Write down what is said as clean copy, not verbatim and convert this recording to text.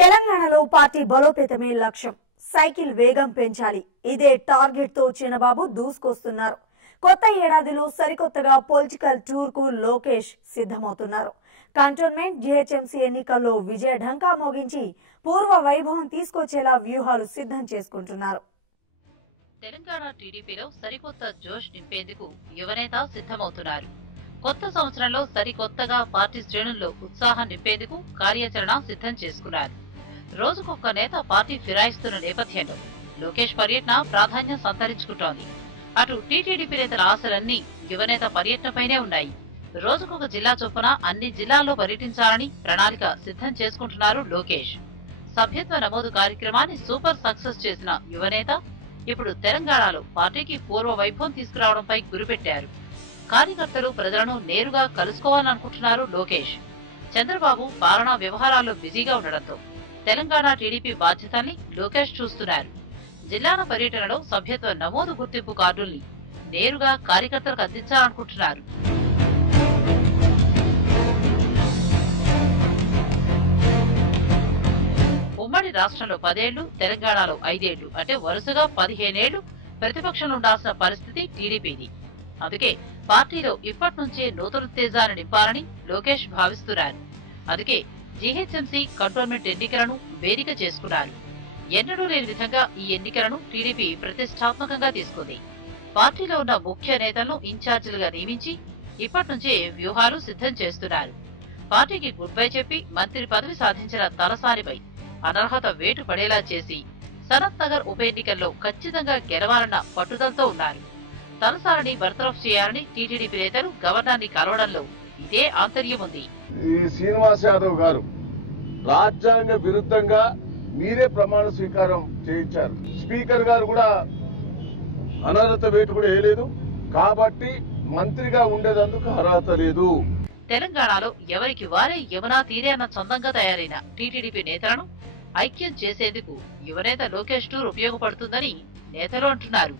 తెలంగాణలో పార్టీ బలోపేతమే లక్ష్యం. సైకిల్ వేగం పెంచాలి. ఇదే టార్గెట్ తో చిన్నబాబు దూసుకొస్తున్నారు. కొత్త ఏడాదిలో సరికొత్తగా పొలిటికల్ టూర్ కు లోకేష్ సిద్ధమవుతున్నారు. కంటోన్మెంట్ జీహెచ్ఎంసీ ఎన్నికల్లో విజయ ఢంకా మోగించి పూర్వ వైభవం తీసుకొచ్చేలా వ్యూహాలు సిద్ధం చేసుకుంటున్నారు. తెలంగాణ టీడీపీలో సరికొత్త జోష్ నింపేందుకు యువనేత సిద్ధమవుతున్నారు. కొత్త సంవత్సరంలో సరికొత్తగా పార్టీ శ్రేణుల్లో ఉత్సాహం నింపేందుకు కార్యాచరణ సిద్ధం చేసుకున్నారు. రోజుకొక్క నేత పార్టీ ఫిరాయిస్తున్న నేపథ్యంలో లోకేష్ పర్యటన ప్రాధాన్యం సంతరించుకుంటోంది. అటు టీటీడీపీ నేతల ఆశలన్నీ యువనేత పర్యటనపైనే ఉన్నాయి. రోజుకొక జిల్లా చొప్పున అన్ని జిల్లాల్లో పర్యటించాలని ప్రణాళిక సిద్ధం చేసుకుంటున్నారు లోకేష్. సభ్యత్వ నమోదు కార్యక్రమాన్ని సూపర్ సక్సెస్ చేసిన యువనేత ఇప్పుడు తెలంగాణలో పార్టీకి పూర్వ వైభవం తీసుకురావడంపై గురిపెట్టారు. కార్యకర్తలు ప్రజలను నేరుగా కలుసుకోవాలనుకుంటున్నారు లోకేష్. చంద్రబాబు పాలనా వ్యవహారాల్లో బిజీగా ఉండడంతో తెలంగాణ టీడీపీ బాధ్యతల్ని లోకేష్ చూస్తున్నారు. జిల్లాల పర్యటనలో సభ్యత్వ నమోదు గుర్తింపు కార్డుల్ని నేరుగా కార్యకర్తలకు అందించాలనుకుంటున్నారు. ఉమ్మడి రాష్ట్రంలో 10 ఏళ్లు, తెలంగాణలో 5 ఏళ్లు అంటే వరుసగా 15 ఏళ్లు ప్రతిపక్షంలో ఉండాల్సిన పరిస్థితి టీడీపీది. అందుకే పార్టీలో ఇప్పటి నుంచే నూతనోత్తేజాన్ని నింపాలని లోకేష్ భావిస్తున్నారు. అందుకే జీహెచ్ఎంసీ కంటోన్మెంట్ ఎన్నికలను వేదిక చేసుకున్నారు. ఎన్నడూ లేని విధంగా ఈ ఎన్నికలను టీడీపీ ప్రతిష్టాత్మకంగా తీసుకుంది. పార్టీలో ఉన్న ముఖ్య నేతలను ఇన్ఛార్జీలుగా నియమించి ఇప్పటి నుంచే వ్యూహాలు సిద్ధం చేస్తున్నారు. పార్టీకి గుడ్ బై చెప్పి మంత్రి పదవి సాధించిన తలసానిపై అనర్హత వేటు పడేలా చేసి సనత్ నగర్ ఉప ఎన్నికల్లో ఖచ్చితంగా గెలవాలన్న పట్టుదలతో ఉన్నారు. తలసానిని బర్తరఫ్ చేయాలని టీటీడీపీ నేతలు గవర్నర్ని కలవడంలో ఇదే ఆంతర్యం ఉంది. ఈ శ్రీనివాస్ యాదవ్ గారు రాజ్యాంగ విరుద్ధంగా మీరే ప్రమాణ స్వీకారం చేయించారు. స్పీకర్ గారు కూడా అనర్హత వేటు కూడా వేయలేదు. కాబట్టి మంత్రిగా ఉండేందుకు అర్హత లేదు. తెలంగాణలో ఎవరికి వారే యమునా తీరే అన్న చందంగా తయారైన టీటీడీపీ నేతలను ఐక్యం చేసేందుకు యువనేత లోకేష్ టూర్ ఉపయోగపడుతుందని నేతలు అంటున్నారు.